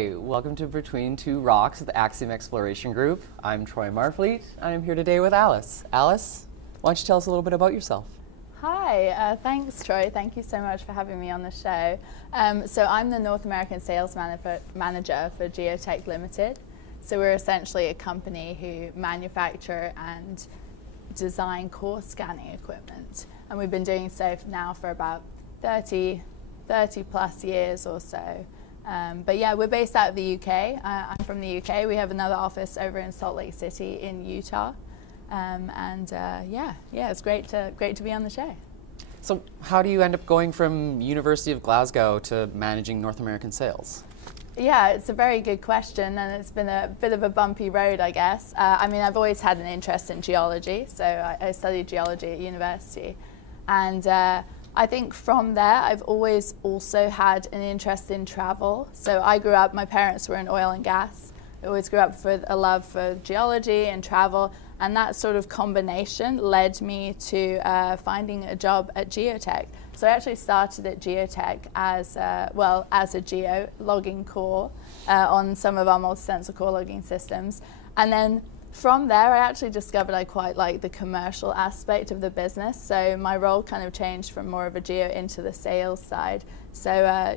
Hi, welcome to Between Two Rocks with the Axiom Exploration Group. I'm Troy Marfleet. I'm here today with Alice. Alice, why don't you tell us a little bit about yourself? Hi, thanks Troy. Thank you so much for having me on the show. So I'm the North American Sales Manager for Geotek Ltd. So we're essentially a company who manufacture and design core scanning equipment. And we've been doing so now for about 30 plus years or so. But yeah, we're based out of the UK. I'm from the UK. We have another office over in Salt Lake City in Utah. It's great to be on the show. So how do you end up going from University of Glasgow to managing North American sales? Yeah, it's a very good question, and it's been a bit of a bumpy road, I guess. I've always had an interest in geology, so I studied geology at university. And I think from there, I've always also had an interest in travel. So I grew up, my parents were in oil and gas. I always grew up with a love for geology and travel, and that sort of combination led me to finding a job at Geotech. So I actually started at Geotech as a geo logging core on some of our multi-sensor core logging systems. And then from there, I actually discovered I quite like the commercial aspect of the business. So my role kind of changed from more of a geo into the sales side. So,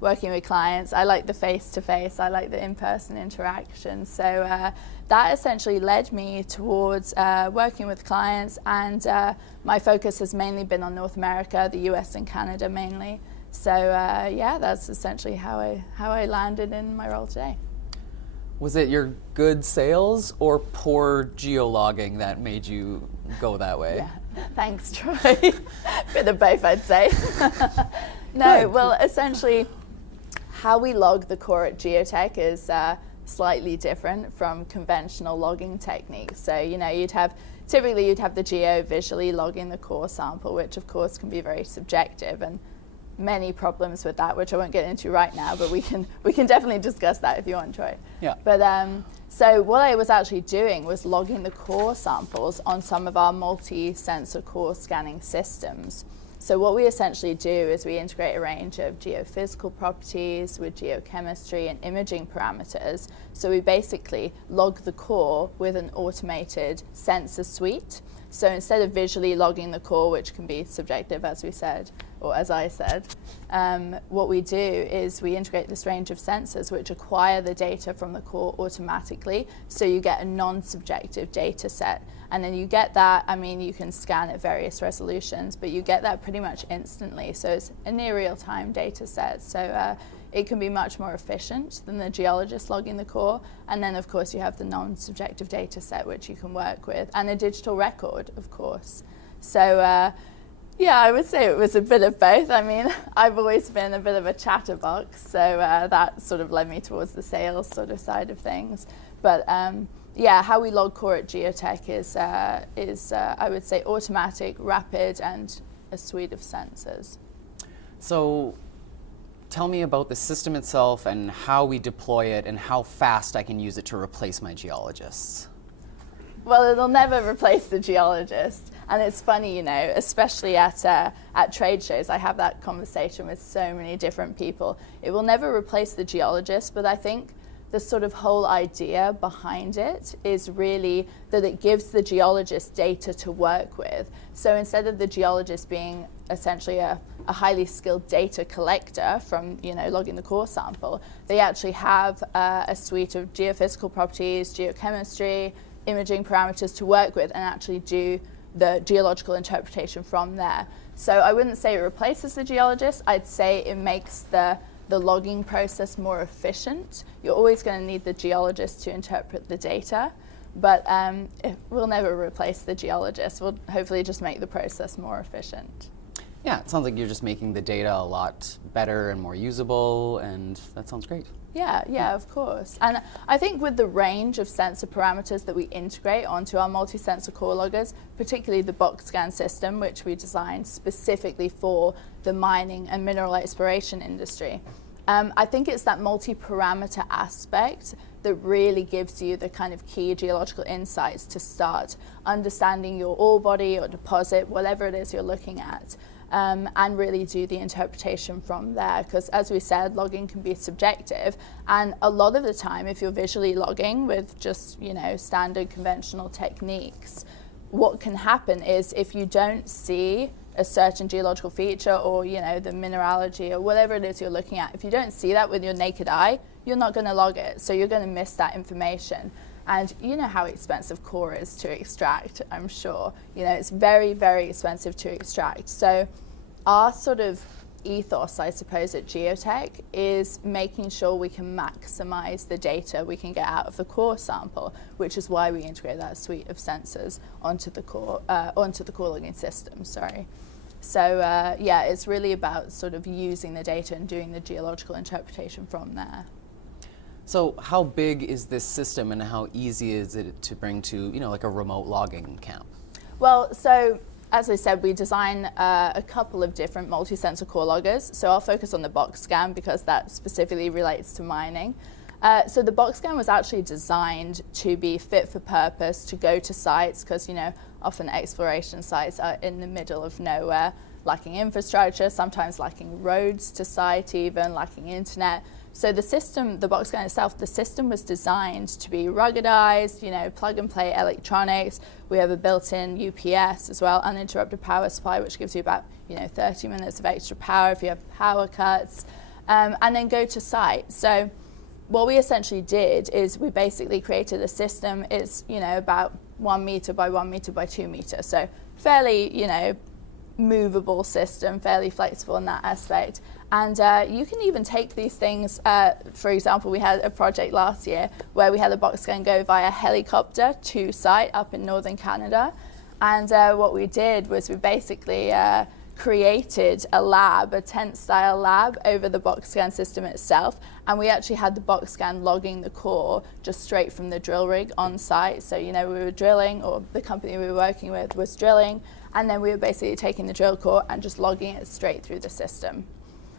working with clients, I like the face-to-face, I like the in-person interaction. So that essentially led me towards working with clients, and my focus has mainly been on North America, the US and Canada mainly. So that's essentially how I landed in my role today. Was it your good sales or poor geologging that made you go that way? Yeah. Thanks, Troy. Bit of both, I'd say. No, Good. Well, essentially, how we log the core at Geotech is slightly different from conventional logging techniques. So, you'd have the geo visually logging the core sample, which of course can be very subjective, and many problems with that, which I won't get into right now, but we can definitely discuss that if you want, Troy. Yeah. But so what I was actually doing was logging the core samples on some of our multi-sensor core scanning systems. So what we essentially do is we integrate a range of geophysical properties with geochemistry and imaging parameters. So we basically log the core with an automated sensor suite. So instead of visually logging the core, which can be subjective, as we said, or as I said, what we do is we integrate this range of sensors which acquire the data from the core automatically, so you get a non-subjective data set. And then you get that, you can scan at various resolutions, but you get that pretty much instantly. So it's a near real-time data set. So it can be much more efficient than the geologist logging the core. And then, of course, you have the non-subjective data set, which you can work with, and a digital record, of course. So, I would say it was a bit of both. I've always been a bit of a chatterbox, so that sort of led me towards the sales sort of side of things. But how we log core at Geotech is I would say automatic, rapid, and a suite of sensors. So tell me about the system itself and how we deploy it and how fast I can use it to replace my geologists. Well, it'll never replace the geologist. And it's funny, especially at trade shows, I have that conversation with so many different people. It will never replace the geologist, but I think the sort of whole idea behind it is really that it gives the geologist data to work with. So instead of the geologist being essentially a highly skilled data collector from logging the core sample, they actually have a suite of geophysical properties, geochemistry, imaging parameters to work with, and actually do the geological interpretation from there. So I wouldn't say it replaces the geologist. I'd say it makes the logging process more efficient. You're always going to need the geologist to interpret the data, but it will never replace the geologist. We'll hopefully just make the process more efficient. Yeah, it sounds like you're just making the data a lot better and more usable, and that sounds great. Yeah, of course. And I think with the range of sensor parameters that we integrate onto our multi-sensor core loggers, particularly the box scan system, which we designed specifically for the mining and mineral exploration industry, I think it's that multi-parameter aspect that really gives you the kind of key geological insights to start understanding your ore body or deposit, whatever it is you're looking at. and really do the interpretation from there. Because as we said, logging can be subjective, and a lot of the time, if you're visually logging with just, you know, standard conventional techniques, what can happen is if you don't see a certain geological feature or, you know, the mineralogy or whatever it is you're looking at, if you don't see that with your naked eye, you're not going to log it. So you're going to miss that information. And you know how expensive core is to extract, I'm sure. You know, it's very, very expensive to extract. So our sort of ethos, I suppose, at Geotech is making sure we can maximize the data we can get out of the core sample, which is why we integrate that suite of sensors onto the core logging system. Sorry. So yeah, it's really about sort of using the data and doing the geological interpretation from there. So how big is this system, and how easy is it to bring to, you know, like a remote logging camp? Well, so as I said, we design a couple of different multi-sensor core loggers. So I'll focus on the box scan because that specifically relates to mining. So the box scan was actually designed to be fit for purpose to go to sites, because, you know, often exploration sites are in the middle of nowhere, lacking infrastructure, sometimes lacking roads to site even, lacking internet. So the system, the box scan itself, the system was designed to be ruggedized, you know, plug and play electronics. We have a built-in UPS as well, uninterrupted power supply, which gives you about, you know, 30 minutes of extra power if you have power cuts, and then go to site. So what we essentially did is we basically created a system. It's, you know, about 1 meter by 1 meter by 2 meters. So fairly, you know, movable system, fairly flexible in that aspect. And you can even take these things, for example, we had a project last year where we had a box scan go via helicopter to site up in northern Canada. And what we did was we basically created a lab, a tent-style lab over the box scan system itself. And we actually had the box scan logging the core just straight from the drill rig on site. So, you know, we were drilling, or the company we were working with was drilling, and then we were basically taking the drill core and just logging it straight through the system.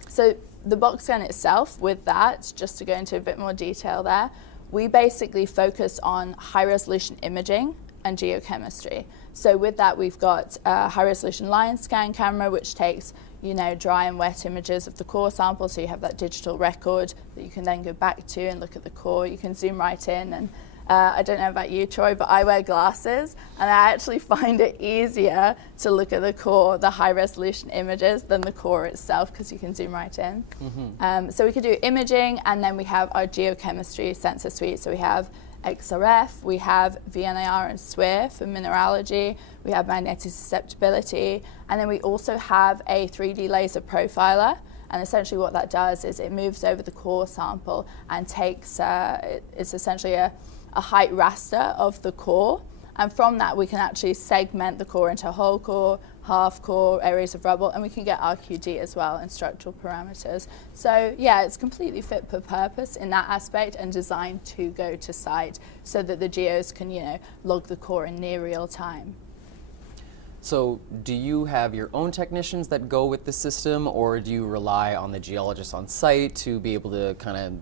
So the box scan itself, with that, just to go into a bit more detail there, we basically focus on high-resolution imaging and geochemistry. So with that, we've got a high-resolution line scan camera, which takes, you know, dry and wet images of the core sample, so you have that digital record that you can then go back to and look at the core. You can zoom right in, and I don't know about you, Troy, but I wear glasses, and I actually find it easier to look at the core, the high-resolution images, than the core itself, because you can zoom right in. Mm-hmm. So we could do imaging, and then we have our geochemistry sensor suite. So we have XRF, we have VNIR and SWIR for mineralogy, we have magnetic susceptibility, and then we also have a 3D laser profiler. And essentially what that does is it moves over the core sample and takes, it's essentially a height raster of the core. And from that, we can actually segment the core into whole core, half core, areas of rubble, and we can get RQD as well and structural parameters. So yeah, it's completely fit for purpose in that aspect and designed to go to site so that the geos can, you know, log the core in near real time. So do you have your own technicians that go with the system, or do you rely on the geologists on site to be able to kind of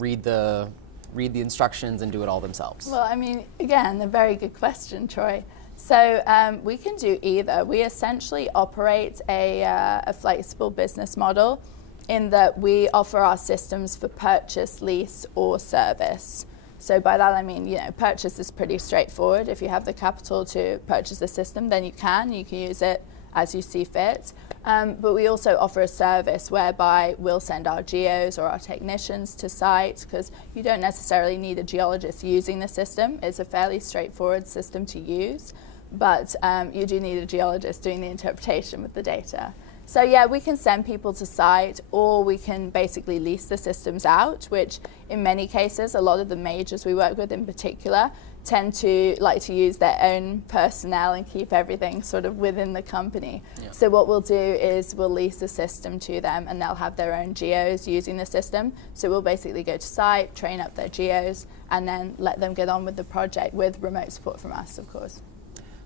read the instructions and do it all themselves? Well, I mean, again, a very good question, Troy. So we can do either. We essentially operate a flexible business model in that we offer our systems for purchase, lease, or service. So by that I mean, you know, purchase is pretty straightforward. If you have the capital to purchase a system, then you can use it as you see fit. But we also offer a service whereby we'll send our geos or our technicians to site, because you don't necessarily need a geologist using the system. It's a fairly straightforward system to use, but you do need a geologist doing the interpretation with the data. So yeah, we can send people to site, or we can basically lease the systems out, which in many cases, a lot of the majors we work with in particular tend to like to use their own personnel and keep everything sort of within the company. Yeah. So what we'll do is we'll lease the system to them, and they'll have their own geos using the system. So we'll basically go to site, train up their geos, and then let them get on with the project with remote support from us, of course.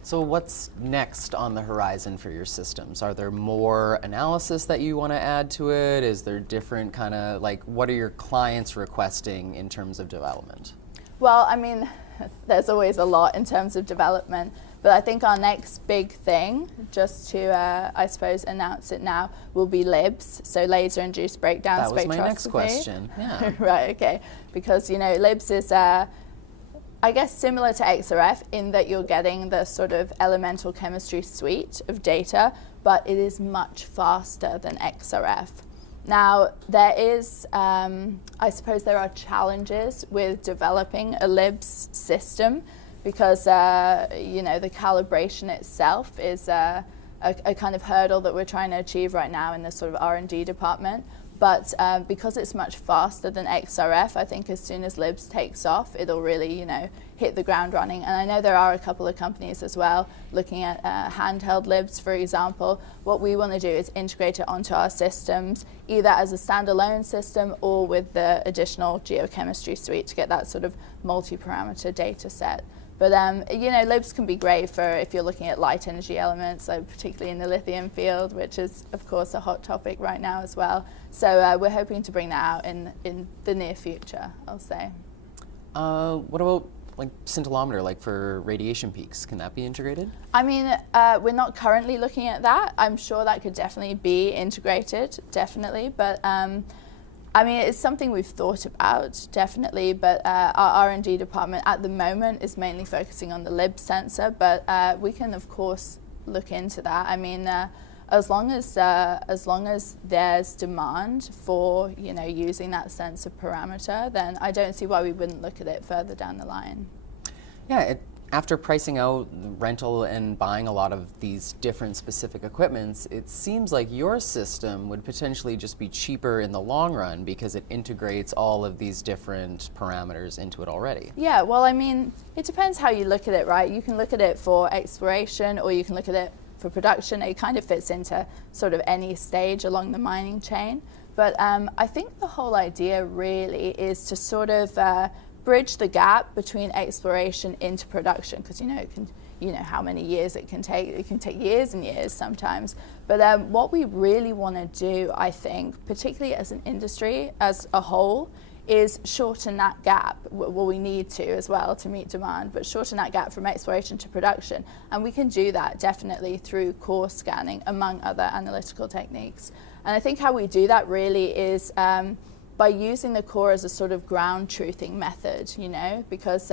So what's next on the horizon for your systems? Are there more analysis that you want to add to it? Is there different kind of, like, what are your clients requesting in terms of development? Well, I mean, there's always a lot in terms of development, But I think our next big thing, just to, I suppose, announce it now, will be LIBS, so laser-induced breakdown spectroscopy. That was my next question, yeah. Right, okay. Because, you know, LIBS is, I guess, similar to XRF in that you're getting the sort of elemental chemistry suite of data, but it is much faster than XRF. Now, there is, I suppose there are challenges with developing a LIBS system because, you know, the calibration itself is a kind of hurdle that we're trying to achieve right now in the sort of R&D department. But because it's much faster than XRF, I think as soon as LIBS takes off, it'll really, you know, hit the ground running. And I know there are a couple of companies as well looking at handheld LIBS, for example. What we want to do is integrate it onto our systems, either as a standalone system or with the additional geochemistry suite to get that sort of multi-parameter data set. But you know, LIBS can be great for if you're looking at light energy elements, so particularly in the lithium field, which is of course a hot topic right now as well. So we're hoping to bring that out in the near future, I'll say. What about like scintillometer, like for radiation peaks? Can that be integrated? I mean, we're not currently looking at that. I'm sure that could definitely be integrated, definitely. But I mean, it's something we've thought about, definitely, but our R&D department at the moment is mainly focusing on the LIBS sensor, but we can, of course, look into that. I mean, as long as there's demand for, you know, using that sensor parameter, then I don't see why we wouldn't look at it further down the line. Yeah, after pricing out rental and buying a lot of these different specific equipments, it seems like your system would potentially just be cheaper in the long run because it integrates all of these different parameters into it already. Yeah, well, I mean, it depends how you look at it, right? You can look at it for exploration or you can look at it for production. It kind of fits into sort of any stage along the mining chain. But I think the whole idea really is to sort of bridge the gap between exploration into production, because you know it can, you know how many years it can take. It can take years and years sometimes. But what we really want to do, I think, particularly as an industry as a whole, is shorten that gap. Well, we need to as well to meet demand, but shorten that gap from exploration to production. And we can do that definitely through core scanning, among other analytical techniques. And I think how we do that really is by using the core as a sort of ground truthing method, you know, because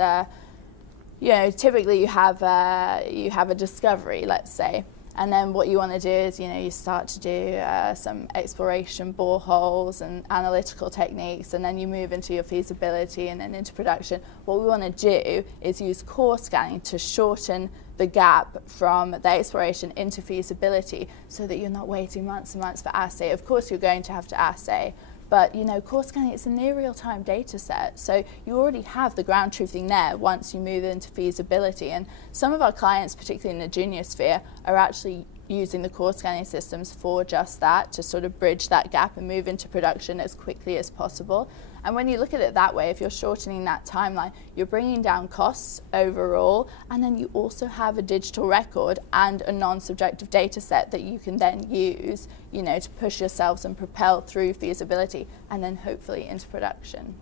you know, typically you have a discovery, let's say, and then what you want to do is, you know, you start to do some exploration boreholes and analytical techniques, and then you move into your feasibility and then into production. What we want to do is use core scanning to shorten the gap from the exploration into feasibility so that you're not waiting months and months for assay. Of course, you're going to have to assay, but you know, core scanning, it's a near real-time data set, so you already have the ground truthing there once you move into feasibility. And some of our clients, particularly in the junior sphere, are actually using the core scanning systems for just that, to sort of bridge that gap and move into production as quickly as possible. And when you look at it that way, if you're shortening that timeline, you're bringing down costs overall, and then you also have a digital record and a non-subjective data set that you can then use, you know, to push yourselves and propel through feasibility and then hopefully into production.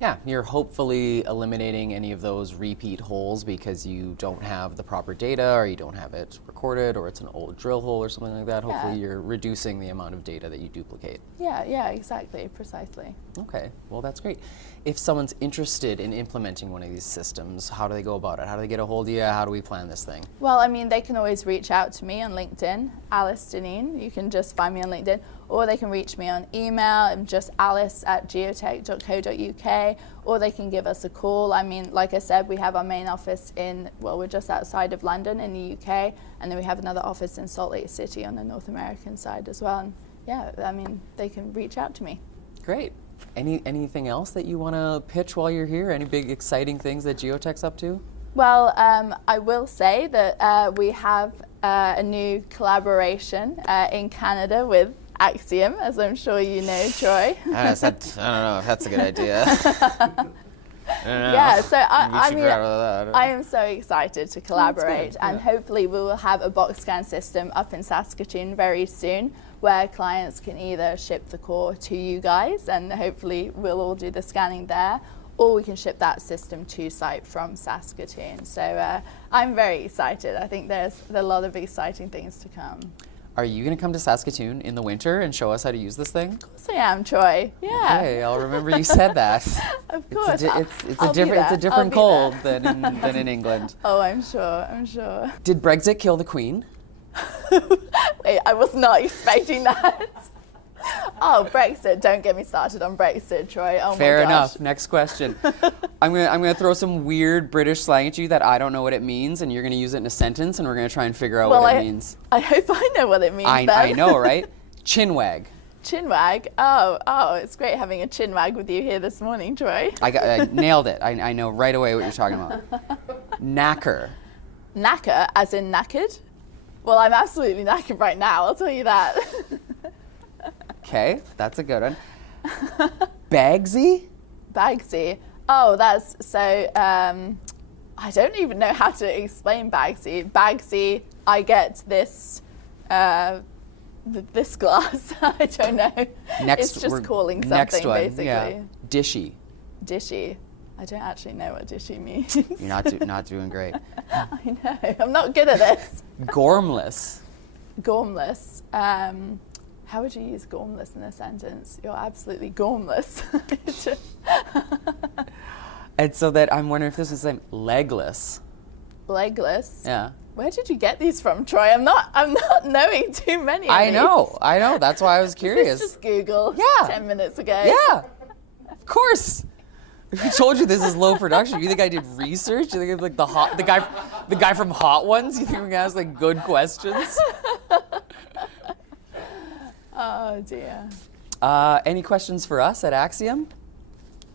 Yeah, you're hopefully eliminating any of those repeat holes because you don't have the proper data or you don't have it recorded or it's an old drill hole or something like that. Yeah. Hopefully you're reducing the amount of data that you duplicate. Yeah, exactly, precisely. Okay, well that's great. If someone's interested in implementing one of these systems, how do they go about it? How do they get a hold of you? How do we plan this thing? Well, I mean, they can always reach out to me on LinkedIn, Alice Dineen. You can just find me on LinkedIn, or they can reach me on email. I'm just alice@geotech.co.uk, or they can give us a call. I mean, like I said, we have our main office in, well, we're just outside of London in the UK, and then we have another office in Salt Lake City on the North American side as well. And yeah, I mean, they can reach out to me. Great. Anything else that you want to pitch while you're here? Any big exciting things that Geotech's up to? Well, I will say that we have a new collaboration in Canada with Axiom, as I'm sure you know, Troy. I don't know if that's a good idea. Yeah, so I mean, I am so excited to collaborate, and hopefully we will have a box scan system up in Saskatoon very soon, where clients can either ship the core to you guys, and hopefully we'll all do the scanning there, or we can ship that system to site from Saskatoon. So I'm very excited. I think there's a lot of exciting things to come. Are you going to come to Saskatoon in the winter and show us how to use this thing? Of course I am, Troy. Yeah. Okay, I'll remember you said that. Of course. It's a different cold than in England. Oh, I'm sure. Did Brexit kill the Queen? Wait, I was not expecting that. Oh, Brexit. Don't get me started on Brexit, Troy. Oh, Fair my gosh. enough. Next question. I'm gonna throw some weird British slang at you that I don't know what it means, and you're gonna use it in a sentence, and we're gonna try and figure out what it means. I hope I know what it means. I know, right? Chinwag. Chinwag. Oh, it's great having a chinwag with you here this morning, Troy. I nailed it. I know right away what you're talking about. Knacker. Knacker, as in knackered? Well, I'm absolutely knackered right now, I'll tell you that. Okay, that's a good one. Bagsy? Bagsy. Oh, that's so, I don't even know how to explain Bagsy. Bagsy, I get this, this glass. I don't know. It's just calling something, next one, basically. Yeah. Dishy. Dishy. I don't actually know what dishy means. You're not doing great. I know. I'm not good at this. Gormless. Gormless. How would you use gormless in a sentence? You're absolutely gormless. And so that I'm wondering if this is like legless. Legless. Yeah. Where did you get these from, Troy? I'm not knowing too many of I these. know. That's why I was curious. This is just Google. Yeah. 10 minutes ago. Yeah. Of course. If I told you this is low production, you think I did research? You think I'm like the guy from Hot Ones? You think we're gonna ask like good questions? Oh dear. Any questions for us at Axiom?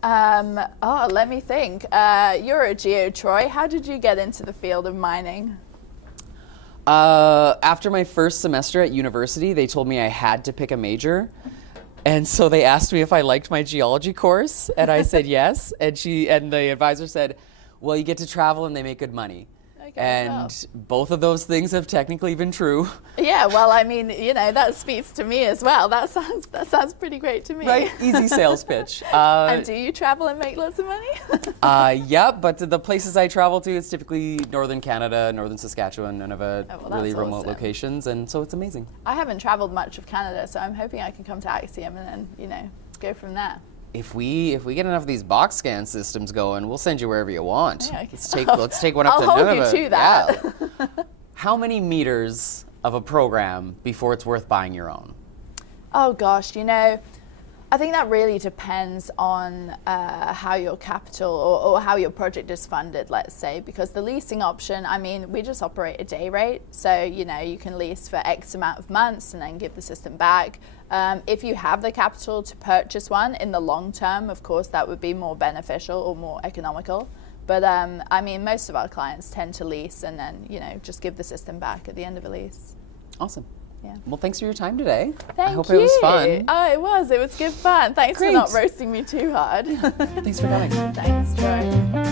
Let me think. You're a geo, Troy. How did you get into the field of mining? After my first semester at university, they told me I had to pick a major. And so they asked me if I liked my geology course, and I said yes. And the advisor said, well, you get to travel and they make good money. Okay, and both of those things have technically been true. Yeah, well, I mean, that speaks to me as well. That sounds pretty great to me. Right, easy sales pitch. And do you travel and make lots of money? Yeah, but the places I travel to, it's typically northern Canada, northern Saskatchewan, none of really remote awesome. locations, and so it's amazing. I haven't traveled much of Canada, so I'm hoping I can come to Axiom and then, go from there. If we get enough of these box scan systems going, we'll send you wherever you want. Yeah, let's take one up to I'll Nineveh. hold you to that. Yeah. How many meters of a program before it's worth buying your own? Oh gosh, I think that really depends on how your capital or how your project is funded, let's say, because the leasing option, we just operate a day rate. So, you can lease for X amount of months and then give the system back. If you have the capital to purchase one in the long term, of course, that would be more beneficial or more economical. But most of our clients tend to lease and then, just give the system back at the end of a lease. Awesome. Yeah. Well, thanks for your time today. Thank I hope you. it was fun. Oh, it was good fun. Thanks Great. for not roasting me too hard. Thanks for coming. Thanks, Troy.